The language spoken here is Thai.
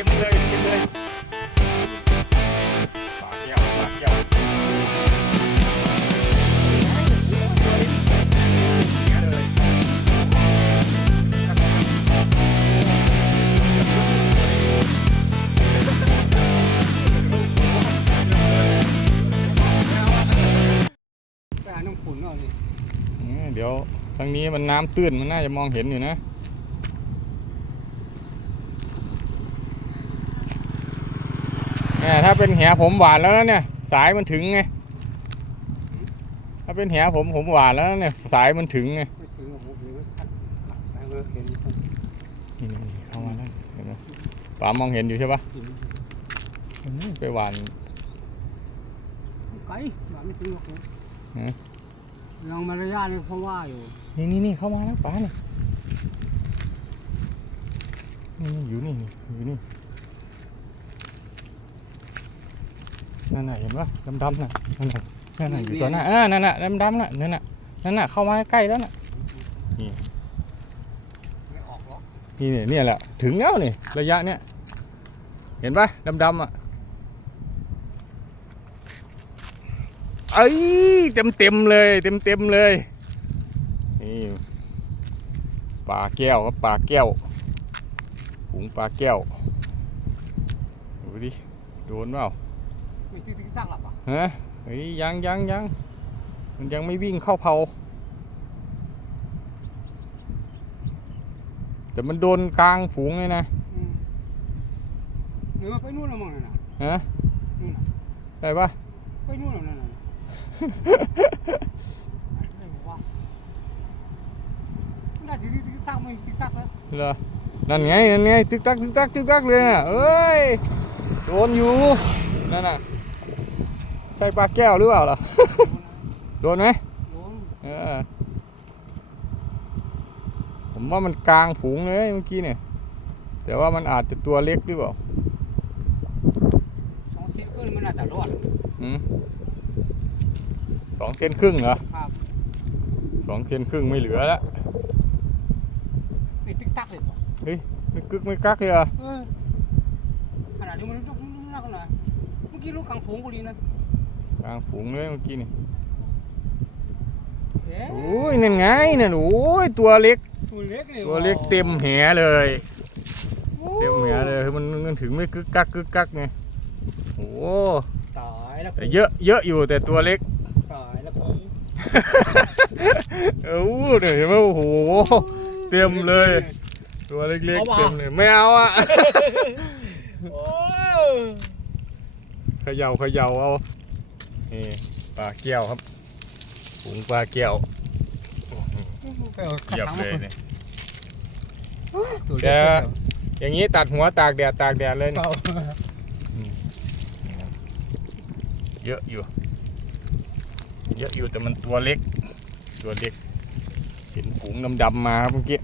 ต็มเลยเต็มเลยปากแก้วปากแก้วเนี่ยเลยไปหาน้ำขุนเอานี่อืมเดี๋ยวทางนี้มันน้ำตื้นมันน่าจะมองเห็นอยู่นะ เนี่ยถ้าเป็นแหผมหวานแล้วนะเนี่ย สายมันถึงไงถ้าเป็นแหผมผมหวานแล้วนะเนี่ย สายมันถึงไงไม่ถึงกับผมเลยว่าชัดหลักสายเราเห็นชัดนี่ๆเข้ามาแล้วเห็นไหมป๋ามองเห็นอยู่ใช่ปะหินอืมไปหวาน ไกลหลักไม่ถึงหรอกผมฮะ ลองมารยาทนี่เพราะว่าอยู่นี่นี่นี่เข้ามาแล้วป๋าเนี่ยนี่นี่อยู่นี่นี่อยู่นี่ นั่นน่ะเห็นปะดำๆน่ะนั่นน่ะนั่นน่ะอยู่ตัวหน้าเออนั่นน่ะดำๆน่ะนั่นน่ะนั่นน่ะเข้ามาใกล้แล้วน่ะไม่ออกหรอกนี่เนี่ยเนี่ยแหละถึงแล้วนี่ระยะเนี้ยเห็นปะดำๆอะเอ้ยเต็มเต็มๆเลยเต็มเต็มๆเลยนี่ปลาแก้วครับปลาแก้วหุงปลาแก้วดูดิโดนเปล่าไม่ถึงถึงซักหรอกอะฮะเฮ้ยยังยังยังมันยังไม่วิ่งเข้าเผา แต่มันโดนกลางฝูงเลยนะอืมเนื้อไปนู่นแล้วมั้งน่ะฮะนู่นน่ะได้ปะไปนู่นแล้วนั่นน่ะไม่บอกว่าน่าจะถึงถึงซักมันถึงซักแล้วเหรอนั่นไงนั่นไงตึกตักตึกตักตึกตักเลยน่ะเอ้ยโดนอยู่นั่นน่ะ ใช่ปลาแก้วหรือเปล่าล่ะ โดนไหมโดนเออ ผมว่ามันกลางฝูงเลยเมื่อกี้เนี่ย แต่ว่ามันอาจจะตัวเล็กหรือเปล่าสองเซนขึ้นมันน่าจะรอดอืมสองเซนครึ่งเหรอครับสองเซนครึ่งไม่เหลือแล้วไม่ตึกตักเลยป่ะเฮ้ยไม่กึกไม่กักเลยเหรอะเออขนาดนี้มันลุกนักขนาดเมื่อกี้ลูกกลางโผงกูดีนะ กลางฝูงเลยเมื่อกี้นี่เอ๊ะโอ้ยนั่นไงนั่นโอ้ยตัวเล็ก ตัวเล็กเลยตัวเล็กเต็มแหเลย เต็มแหเลยมันมันถึงไม่กึกกักกึกกักไงโอ้ตายแล้วแต่เยอะเยอะอยู่แต่ตัวเล็กตายแล้วกูเอ้าเนี่ยเห็นไหมโอ้โหเต็มเลย ตัวเล็กๆเต็มเลยไม่เอาอะโอ้เขย่าเขย่าเอา นี่ปลาแก้วครับฝูงปลาแก้วเหยียบเลยเนี่ยแกอย่างนี้ตัดหัวตากแดดตากแดดเลยนี่เก่าเยอะอยู่ เยอะอยู่แต่มันตัวเล็ก ตัวเล็ก เห็นฝูงดำๆมาครับเมื่อกี้